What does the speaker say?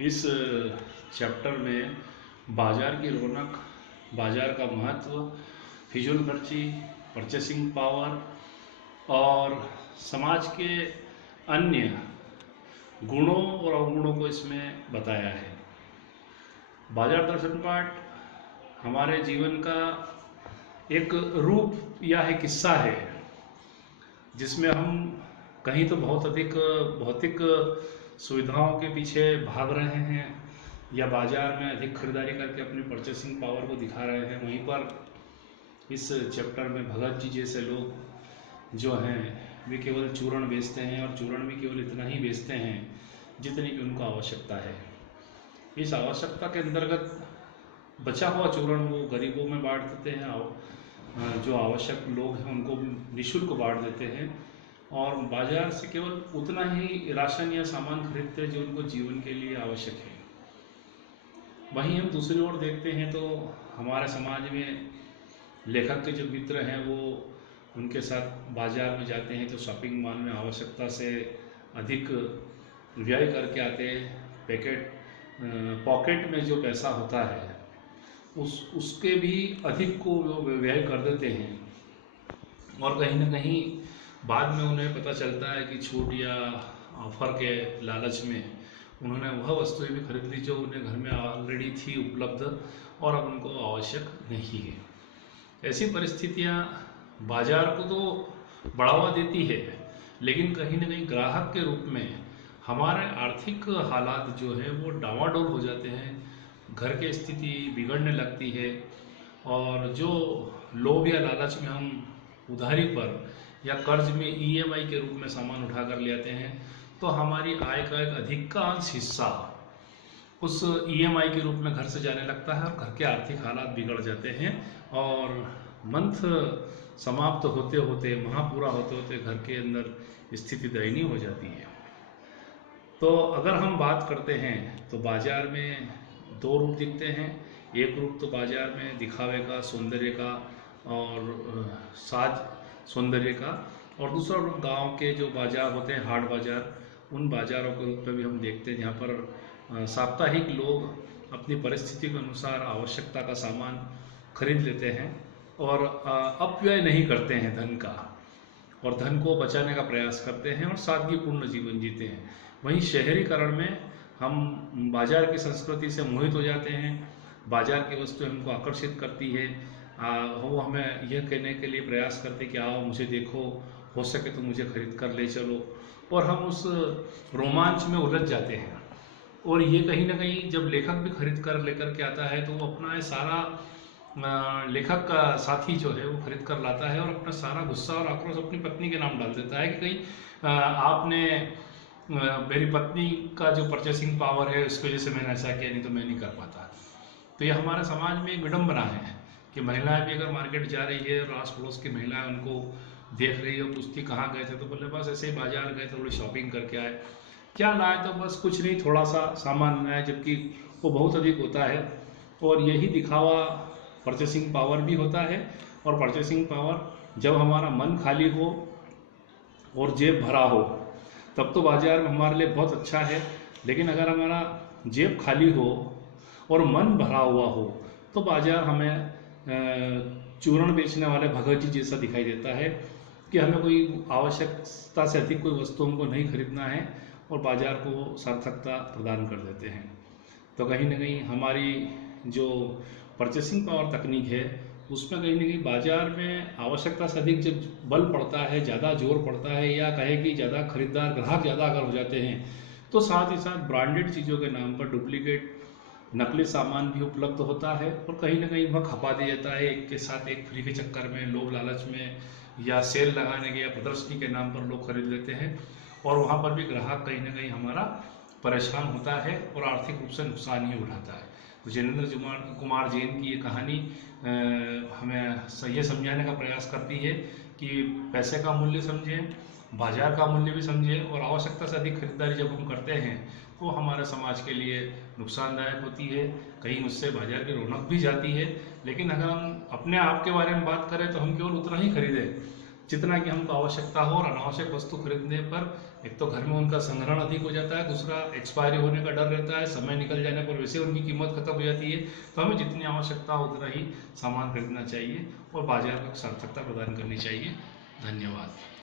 इस चैप्टर में बाजार की रौनक, बाजार का महत्व, फिजूल खर्ची, परचेसिंग पावर और समाज के अन्य गुणों और अवगुणों को इसमें बताया है। बाजार दर्शन पाठ हमारे जीवन का एक रूप या एक हिस्सा है जिसमें हम कहीं तो बहुत अधिक भौतिक सुविधाओं के पीछे भाग रहे हैं या बाजार में अधिक खरीदारी करके अपनी परचेसिंग पावर को दिखा रहे हैं। वहीं पर इस चैप्टर में भगत जी जैसे लोग जो हैं वे केवल चूर्ण बेचते हैं और चूर्ण भी केवल इतना ही बेचते हैं जितनी की उनको आवश्यकता है। इस आवश्यकता के अंतर्गत बचा हुआ चूर्ण वो गरीबों में बांट देते हैं और जो आवश्यक लोग हैं उनको निःशुल्क बांट देते हैं और बाजार से केवल उतना ही राशन या सामान खरीदते हैं जो उनको जीवन के लिए आवश्यक है। वहीं हम दूसरी ओर देखते हैं तो हमारे समाज में लेखक के जो मित्र हैं वो उनके साथ बाजार में जाते हैं तो शॉपिंग मॉल में आवश्यकता से अधिक व्यय करके आते हैं। पॉकेट में जो पैसा होता है उसके भी अधिक को वो व्यय कर देते हैं और कहीं ना कहीं बाद में उन्हें पता चलता है कि छूट या ऑफर के लालच में उन्होंने वह वस्तुएं भी खरीद ली जो उन्हें घर में ऑलरेडी थी उपलब्ध और अब उनको आवश्यक नहीं है। ऐसी परिस्थितियां बाजार को तो बढ़ावा देती है लेकिन कहीं ना कहीं ग्राहक के रूप में हमारे आर्थिक हालात जो है वो डावाडोल हो जाते हैं, घर की स्थिति बिगड़ने लगती है और जो लोभ या लालच में हम उधारी पर या कर्ज में ईएमआई के रूप में सामान उठा कर ले आते हैं तो हमारी आय का एक अधिकांश हिस्सा उस ईएमआई के रूप में घर से जाने लगता है और घर के आर्थिक हालात बिगड़ जाते हैं और मंथ समाप्त होते होते माह पूरा होते होते घर के अंदर स्थिति दयनीय हो जाती है। तो अगर हम बात करते हैं तो बाजार में दो रूप दिखते हैं। एक रूप तो बाजार में दिखावे का, सौंदर्य का और साज सौंदर्य का, और दूसरा रूप गांव के जो बाजार होते हैं हाट बाजार, उन बाजारों के रूप में भी हम देखते हैं जहाँ पर साप्ताहिक लोग अपनी परिस्थिति के अनुसार आवश्यकता का सामान खरीद लेते हैं और अपव्यय नहीं करते हैं धन का और धन को बचाने का प्रयास करते हैं और सादगीपूर्ण जीवन जीते हैं। वहीं शहरीकरण में हम बाजार की संस्कृति से मोहित हो जाते हैं, बाजार की वस्तुएं हमको आकर्षित करती है, वो हमें यह कहने के लिए प्रयास करते कि आओ मुझे देखो, हो सके तो मुझे खरीद कर ले चलो, और हम उस रोमांच में उलझ जाते हैं। और ये कहीं ना कहीं जब लेखक भी खरीद कर लेकर के आता है तो वो अपना सारा लेखक का साथी जो है वो खरीद कर लाता है और अपना सारा गुस्सा और आक्रोश अपनी पत्नी के नाम डाल देता है कि कहीं आपने मेरी पत्नी का जो परचेसिंग पावर है उसकी वजह से मैंने ऐसा किया, नहीं तो मैं नहीं कर पाता। तो ये हमारे समाज में एक विडंबना है कि महिलाएं भी अगर मार्केट जा रही है और आस पड़ोस की महिलाएं उनको देख रही है, पूछती कहाँ गए थे तो बोले बस ऐसे ही बाजार गए थे, थोड़ी शॉपिंग करके आए। क्या लाए तो बस कुछ नहीं, थोड़ा सा सामान लाए, जबकि वो बहुत अधिक होता है। और यही दिखावा परचेसिंग पावर भी होता है। और परचेसिंग पावर जब हमारा मन खाली हो और जेब भरा हो तब तो बाजार में हमारे लिए बहुत अच्छा है, लेकिन अगर हमारा जेब खाली हो और मन भरा हुआ हो तो बाजार हमें चूर्ण बेचने वाले भगत जी जैसा दिखाई देता है कि हमें कोई आवश्यकता से अधिक कोई वस्तु हमको नहीं खरीदना है और बाजार को सार्थकता प्रदान कर देते हैं। तो कहीं ना कहीं हमारी जो परचेसिंग पावर तकनीक है उसमें कहीं ना कहीं बाजार में आवश्यकता से अधिक जब बल पड़ता है, ज़्यादा जोर पड़ता है, या कहे कि ज़्यादा खरीदार ग्राहक ज़्यादा अगर हो जाते हैं तो साथ ही साथ ब्रांडेड चीज़ों के नाम पर डुप्लीकेट नकली सामान भी उपलब्ध होता है और कहीं ना कहीं वह खपा दिया जाता है एक के साथ एक फ्री के चक्कर में, लोभ लालच में, या सेल लगाने के या प्रदर्शनी के नाम पर लोग खरीद लेते हैं और वहाँ पर भी ग्राहक कहीं ना कहीं हमारा परेशान होता है और आर्थिक रूप से नुकसान ही उठाता है। तो जैनेंद्र कुमार जैन की ये कहानी हमें ये समझाने का प्रयास करती है कि पैसे का मूल्य समझें, बाजार का मूल्य भी समझें और आवश्यकता से अधिक खरीदारी जब हम करते हैं तो हमारे समाज के लिए नुकसानदायक होती है। कहीं उससे बाजार की रौनक भी जाती है, लेकिन अगर हम अपने आप के बारे में बात करें तो हम केवल उतना ही खरीदें जितना कि हमको आवश्यकता हो। और अनावश्यक वस्तु खरीदने पर एक तो घर में उनका संग्रहण अधिक हो जाता है, दूसरा एक्सपायरी होने का डर रहता है, समय निकल जाने पर वैसे उनकी कीमत खत्म हो जाती है। तो हमें जितनी आवश्यकता हो उतना ही सामान खरीदना चाहिए और बाजार को सार्थकता प्रदान करनी चाहिए। धन्यवाद।